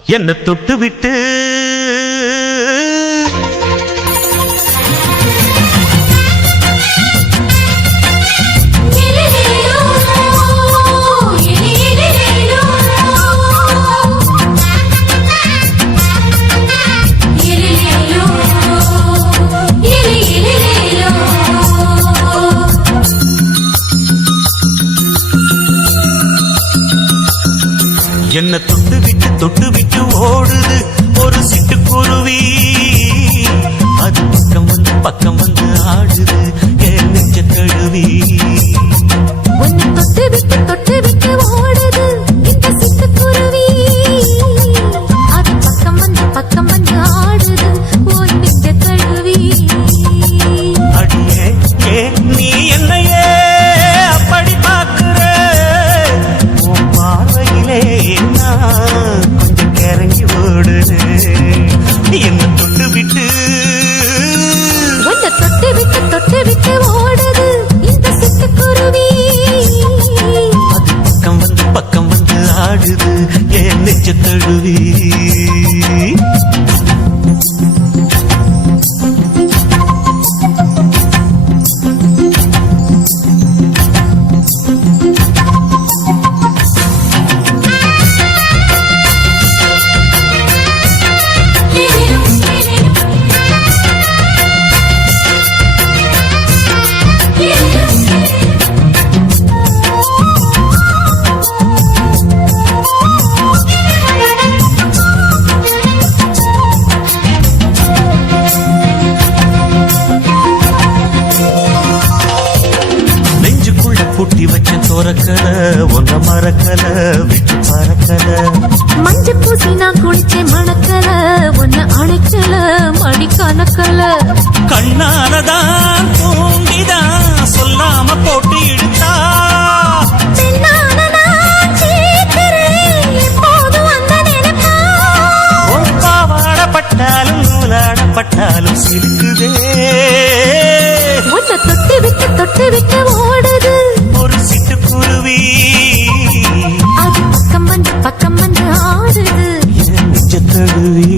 என்ன தொட்டு விட்டு என்ன தொட்டு விட்டு ஓடுது ஒரு சிட்டுக்குருவி. அது பக்கம் வந்து ஆடுது என் நெஞ்ச தழுவி. உன்னை தொட்டு விட்டு ஓடுது இந்த சிட்டுக்குருவி. அது பக்கம் வந்து ஆடுது உன் நெஞ்ச தழுவி. அடியே நீ என்னையே அப்படி பார்க்கிற, உன் பார்வையிலே கொஞ்சம் கிறங்கி ஓடுது. என்ன தொட்டு விட்டு ஓடுது இந்த சிட்டுக்குருவி. அது பக்கம் வந்து ஆடுது என் நெஞ்ச தழுவி. பூட்டி வச்ச தோரக்கல ஒன்ற மரக்கல விட்டு பறக்கல. மஞ்ச பூசி நான் குளிச்ச மணக்கல ஒன்ன அணைக்கல மடி கணக்கல. கண்ணாலதான் தூண்டிதான் சொல்லாம போட்டு இழுத்தா. பாவாடப்பட்டாலும் நூலாடப்பட்டாலும் சிலுக்குதே. உன்னை தொட்டு விட்டு ஓடுது ஒரு சிட்டுக்குருவி. அது பக்கம் வந்து ஆடுது என் நெஞ்ச தழுவி.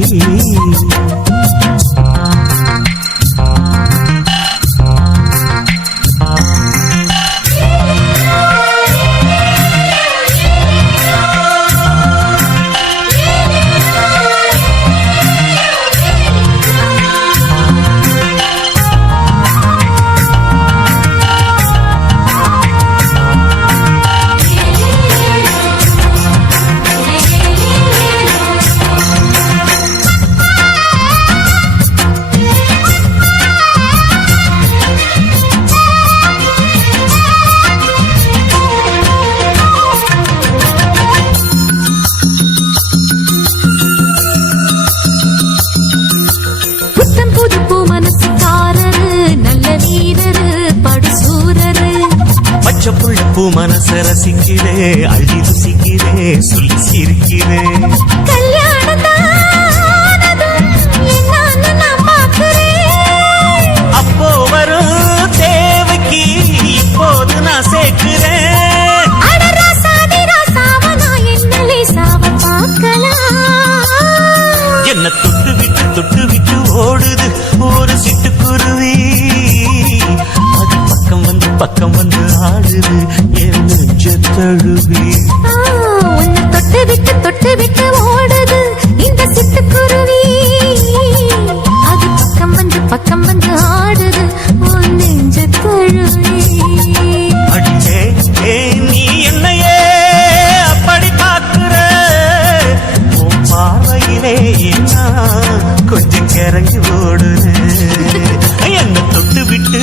பூ மனச ரசிக்கிறே அள்ளி ருசிக்கிறே சொல்லி சிரிக்கிறே. அப்போ வரும் தேவைக்கு இப்போது நான் சேர்க்கிறேன். என்ன தொட்டு விட்டு ஓடுது ஒரு சிட்டுக்குருவி. அது பக்கம் வந்து ஆடுது என் நெஞ்ச தழுவி. உன்னை தொட்டு விட்டு ஓடுது இந்த சிட்டுக்குருவி. அது பக்கம் வந்து ஆடுது உன் நெஞ்ச தழுவி. அடியே நீ என்னையே அப்படி பார்க்கிற, உன் பார்வையிலே கொஞ்சம் கிறங்கி ஓடுது. என்ன தொட்டு விட்டு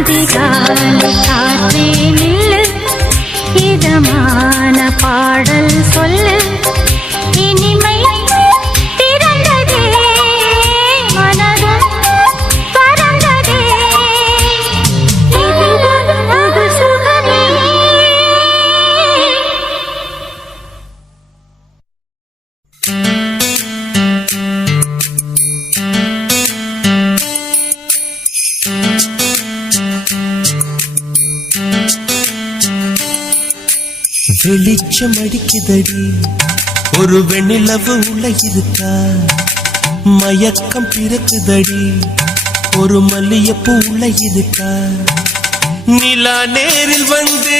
அதிகாலை காற்றே நில்லு இதமான பாடல் சொல்லு இனிமை பிறந்ததே மனதும் பறந்ததே இது புது சுகமே வெளிச்சம் அடிக்குதடி ஒரு வெண்ணிலவு உள்ள இருக்கா மயக்கம் பிறக்குதடி ஒரு மல்லியப்பூ உள்ள இருக்கா நிலா நேரில் வந்து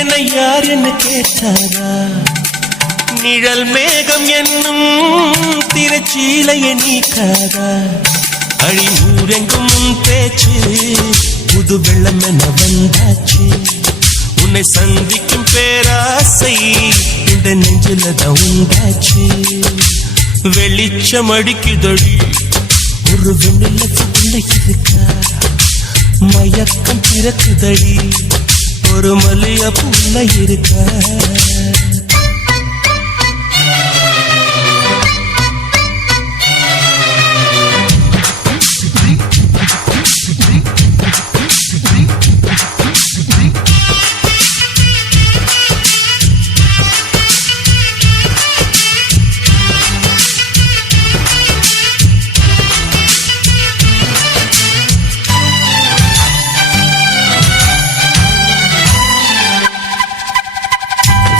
என்ன யார் என்ன கேட்டாரா நிழல் மேகம் என்னும் திரைச்சீலைய நீக்காதா அழி ஊரெங்கும் பேச்சு புது வெள்ளம் என வந்தாச்சு உன்னை சந்திக்கும் பேராசை இந்த நெஞ்சில தான் உண்டாச்சு வெளிச்சம் அடிக்குதடி ஒரு வெண்ணிலத்துக்குள்ள இருக்கா மயக்கம் பிறக்குதடி ஒரு மல்லியப்பூல இருக்கா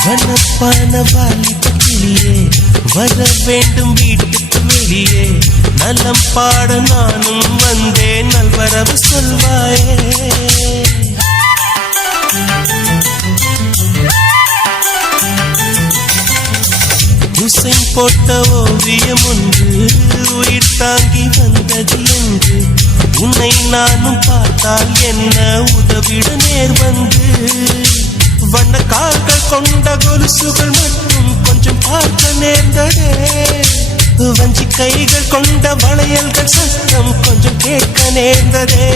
வனப்பான வாலிபத்திலே வர வேண்டும் வீட்டுக்கு வெளியே நலம் பாட நானும் வந்தேன் நல்வரவு சொல்வாயே உசைன் போட்ட ஓவியம் ஒன்று உயிர் தாங்கி வந்தது என்று உன்னை நானும் பார்த்தால் என்ன உதவிட நேர் வந்து வண்ண கால்கள் கொண்ட கொலுசுகள் மட்டும் கொஞ்சம் பார்க்க நேர்ந்ததே வஞ்சி கைகள் கொண்ட வளையல்கள் சத்தம் கொஞ்சம் கேட்க நேர்ந்ததே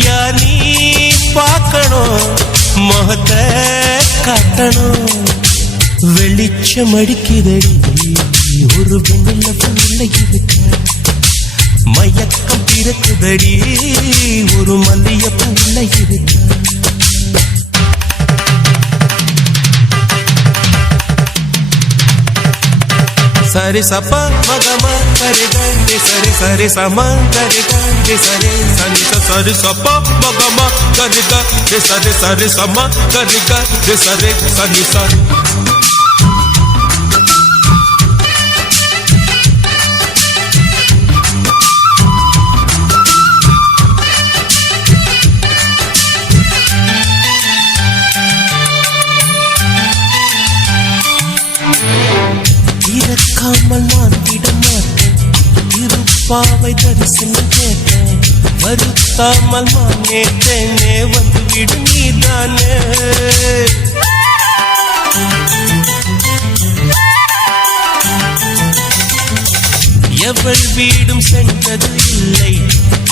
யார் நீ பார்க்கணும் முகத்தை காட்டணும் வெளிச்சம் அடிக்குதடி ஒரு வெண்ணிலவு உள்ள இருக்க மயக்கம் பிறக்குதடி ஒரு மல்லியப்பூ உள்ள இருக்க சரி சப்பா மகமா சரி கண்டி சரி சரி சமா சரி கண்டி சரி சனி சரி சப்பா மகமா சரி கண்டி சரி சரி சமா சரி கண்டி சரி சனி சரி இறக்காமல் நான் விட மாட்டேன் இருப்பாவை தரிசனம் கேட்டேன் வருத்தாமல் நான் கேட்டேனே வந்து விடு நீதானே எவள் வீடும் சென்றது இல்லை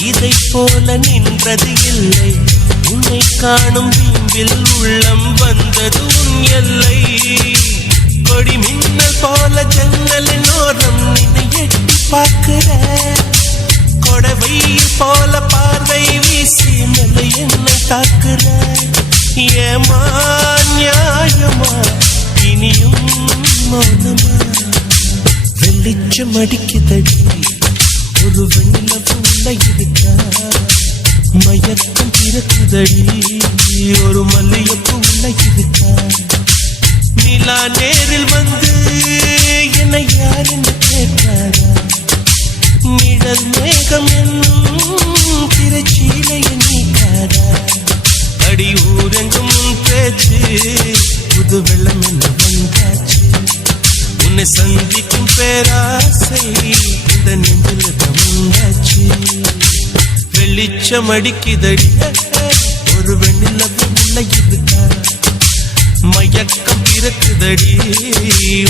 இதை போல நின்றது இல்லை உன்னை காணும் வீம்பில் உள்ளம் வந்தது உன் எல்லை கொடி மின்னல் போல ஜன்னலின் ஓரம் நின்னை எட்டி பார்க்கிற கொடவை போல பார்வை வீசி மெல்ல என்னை தாக்குற ஏமா நியாயமா இனியும் மௌனமா வெளிச்சம் அடிக்குதடி ஒரு வெண்ணிலவு உள்ள இருக்கா மயக்கம் பிறக்குதடி ஒரு மல்லியப்பூ உள்ள இருக்கா நிலா நேரில் வந்து என்னை யார் என்று கேட்டாரா நிழல் மேகம் என்னும் திரைச்சீலைய நீக்காதா அடி ஊரெங்கும் பேச்சு புது வெள்ளம் என்ன வந்தாச்சு உன்னை சந்திக்கும் பேராசை இந்த நெஞ்சில தவந்தாச்சு வெளிச்சம் அடிக்குதடி ஒரு வெண்ணிலவு உள்ள இருக்கா மயக்கம் பிறக்குதடி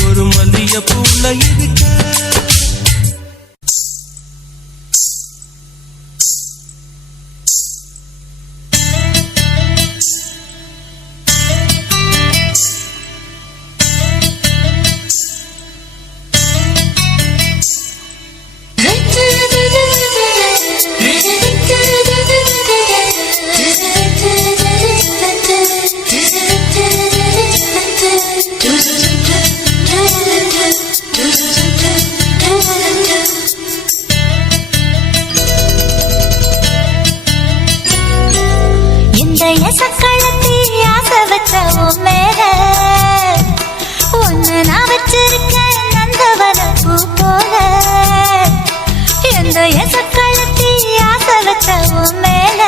ஒரு மல்லியப்பூ உள்ள இருக்கா இந்த எசக்களத்தி ஆசை வச்ச உன் மேல ஒன்னு நான் வச்சிருக்கேன் நந்தவன பூ போல இந்த எசக்களத்தி ஆசை வச்ச உன் மேல